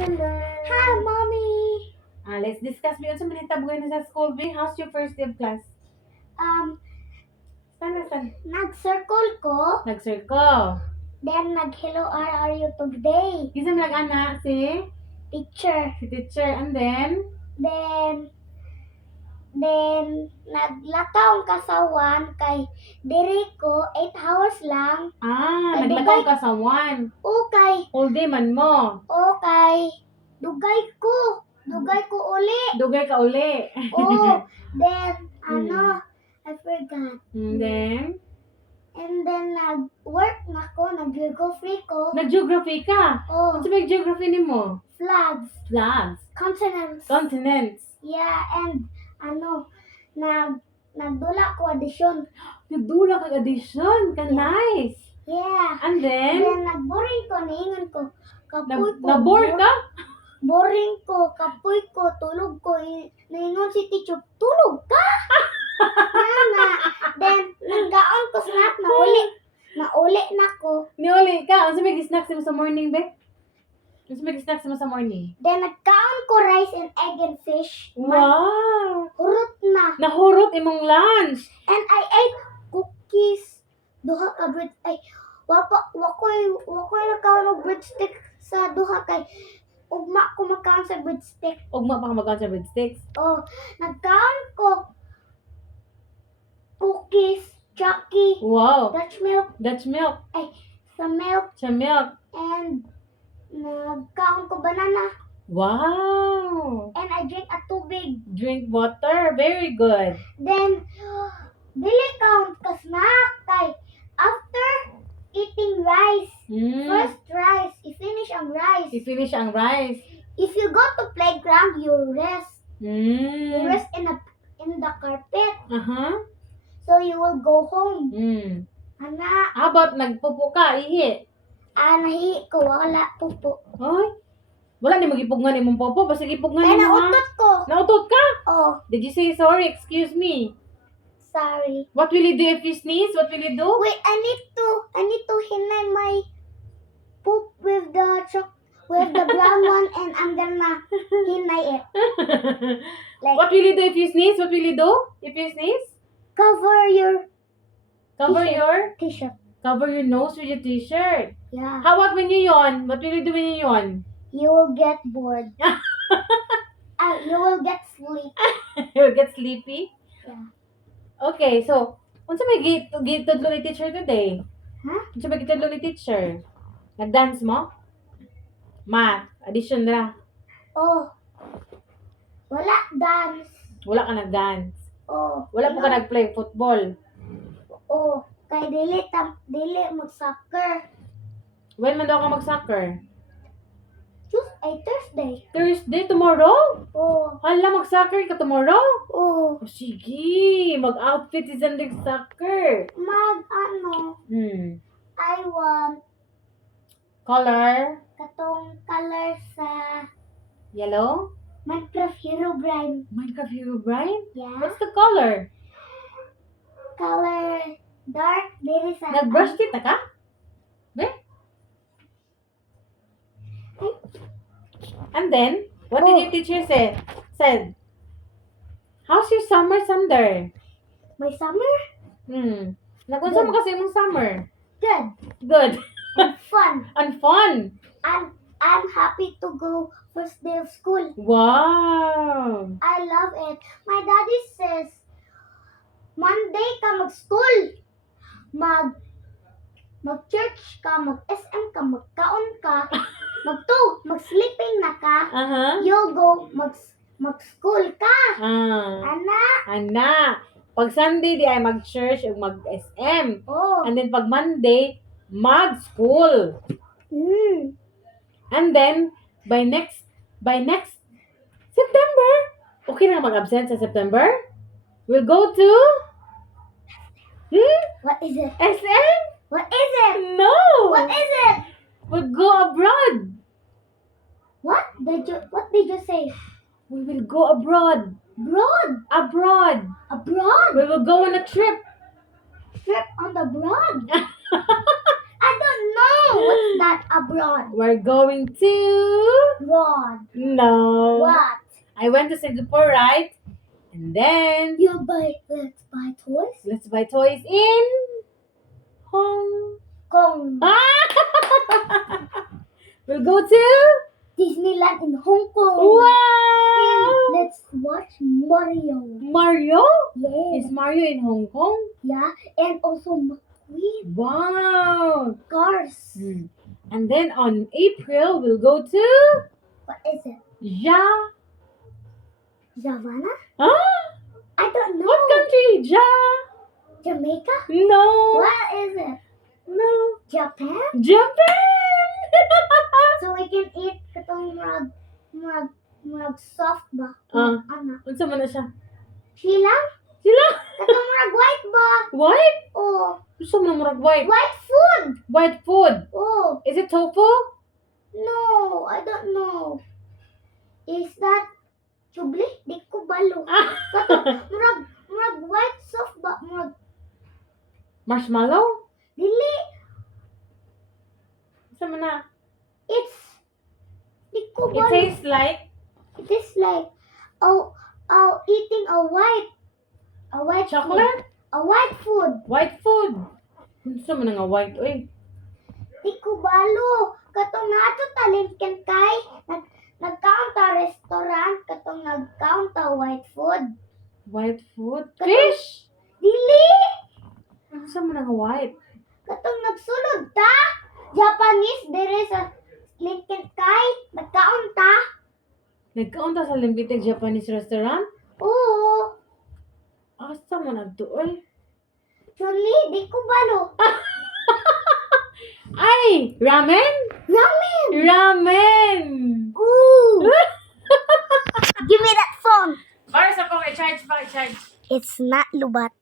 December. Hi, Mommy. Let's discuss bigyan sa manita buhay na sa school. B, how's your first day of class? Saan? Nag-circle ko, Nag-circle. then nag-hello, are you today? Isa mo nag-ana si Teacher. teacher. And then, Then, naglakaw kasawan kay diri ko 8 hours lang. naglakaw ka sa 1. Okay. Whole day man mo. Okay. Dugay ko uli. Dugay ka uli. Oh, then, I forgot. And then, And then, nag-work na ko, nag-geography ko. nag-geography ka. Oh, Ano ba geography ni mo? flags, Flags. Continents. Yeah, and nagdula ko audition. Nagdula ka audition. Ka nice. Yeah. And then, Then nag-boring ko, naingon ko. Kapoy ko. na-bored ka? Boring ko, kapoy ko, tulog ko. Naingon si teacher, tulog ka? Nana. Then, nagkaon ko snack, nauli na ko. Niuli ka. Ano sa may snacks mo sa morning, be? Ano sa may snacks mo sa morning? Then, nagkaon ko rice and egg and fish. Wow! Hurot na. Nahurot imong lunch. And I ate cookies. Duha ka bread. Ay, wakoy nagkaon og breadstick sa duha kay ugma ko makaon sa breadstick. Ugma pa ka mag-count sa breadsticks. Oh, nagkaon ko cookies, Chucky, Wow! Dutch milk, Dutch milk. sa milk, Siya milk. and nagkaon ko banana. Wow! And I drink a tubig. Drink water. Very good. Then, dili count ka snack kay after eating rice, first rice, i-finish ang rice. I-finish ang rice. If you go to playground, you rest. You rest in the carpet. So you will go home. Ana, How about nagpupo ka? Ihi. nahi ko, wala pupo. Ay. Wala ni magipugnan imong popo. Basta gipugnan Ay, mo ha. nautot ko. Nautot ka? Oh, Did you say sorry? Excuse me. sorry. What will you do if you sneeze? What will you do? Wait, I need to hinay my poop with the brown one, and I'm gonna hinay it. Like, What will you do if you sneeze? What will you do if you sneeze? cover your Cover T-shirt. your t-shirt. cover your nose with your t-shirt. Yeah. How about when you yawn? What will you do when you yawn? You will get bored. You will get sleep. You'll get sleepy. Yeah. Okay, so unsa may gitudlo ni teacher today? Huh? Unsa may gitudlo ni teacher? Nag-dance mo? Math, addition ra. Oh. Wala dance. Wala ka nag-dance. Oh. Wala po ka nag-play football. Oh. Kay dili mag-soccer. When man daw ka mag-soccer? Thursday. Thursday, tomorrow? Oh. Hala, mag-soccer ka tomorrow? Oh. Oh, sige, mag-outfit si Zandig soccer. I want Color? katong color sa Yellow? Minecraft Herobrine. Minecraft Herobrine? Yeah. What's the color? Color dark. Dili sa Nag-brush teeth na ka? Be? And then, what did your teacher said? How's your summer, Sander? My summer? Nagunsa mo kasi mong summer? Good. Good. And fun. And fun. I'm happy to go first day of school. Wow. I love it. My daddy says, Monday ka mag-school. Mag-church ka, mag-SM ka, magkaon ka, mag-sleeping na ka, you'll go mag-school ka. Ana. Pag Sunday di ay mag-church o mag-SM. Oh. And then pag Monday, mag-school. And then by next September, okay na mag-absent sa September? We'll go to What is it? SM? What is it? No. What is it? We'll go abroad. What did you say? We will go abroad. Abroad. Abroad? We will go on a trip. Trip on the broad? I don't know. What's that abroad? We're going to Rod. No. What? I went to Singapore, right? And then You buy, let's buy toys? let's buy toys in Hong Kong. We'll go to Disneyland in Hong Kong. wow. Let's watch Mario. Mario? Yeah. Is Mario in Hong Kong? Yeah. And also McQueen. Wow. Cars. Hmm. And then on April we'll go to What is it? Javana? Huh? I don't know. What country? Jamaica? No. What is it? No. Japan? Japan. So we can eat katong mag soft ba? Ah. Ano? Unsa man na siya? Sila? Sila? Katong mag white ba? White? Oh. Gusto mo murag white? White food. White food. Oh. Is it tofu? No, I don't know. Is that chubli? Di ko balo. Katong murag white soft ba? Murag Marshmallow? dili. Unsa man na? It's di ko It balo. tastes like It is like eating a white chocolate? Food. A white food. White food. Unsa man nga white? Oy. Di ko balo. Katong nato talinken kay nagkaon ta restaurant katong nagkaon ta white food. White food? Katong- Fish? Dili. Unsa man nga white? Katong nagsulod ta. Japanese dire sa Lincoln kay nagkaon ta. Nagkaon ta sa Limbitig Japanese restaurant? Oo. Asa man adto oy? Chuli, di ko balo. Ay, ramen? Ramen. Ramen. Ooh. Give me that phone. Para sa kong i-charge pa, i-charge. It's not lubat.